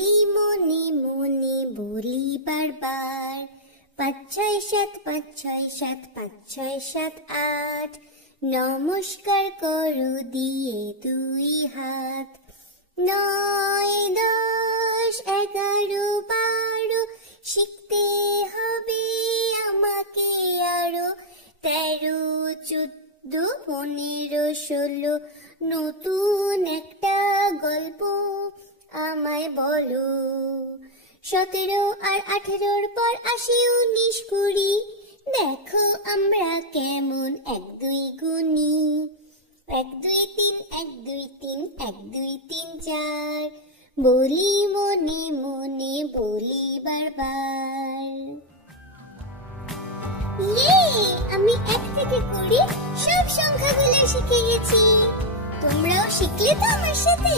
বলি মনে মনে বলি বারবার, ৫ ৬ ৭ ৫ ৬ ৭ ৫ ৬ ৭ ৮, নমস্কার করো দিয়ে ২ হাত। ৯ ১০ ১১ ১২, শিখতে হবে আমাকে আরো। ১৩ ১৪ ১৫ ১৬, নতুন একটা গল্প আমায় বলো। ১৭ আর ১৮ পর আসি ১৯ ২০, দেখো আমরা কেমন ১ ২ গুনি। ১ ২ ৩ ১ ২ ৩ ১ ২ ৩ ৪, বলি মনে মনে বলি বারবার। ইয়ে, আমি ১ থেকে ২০ সব সংখ্যাগুলো শিখে গেছি। তোমরাও শিখলে তো আমার সাথে?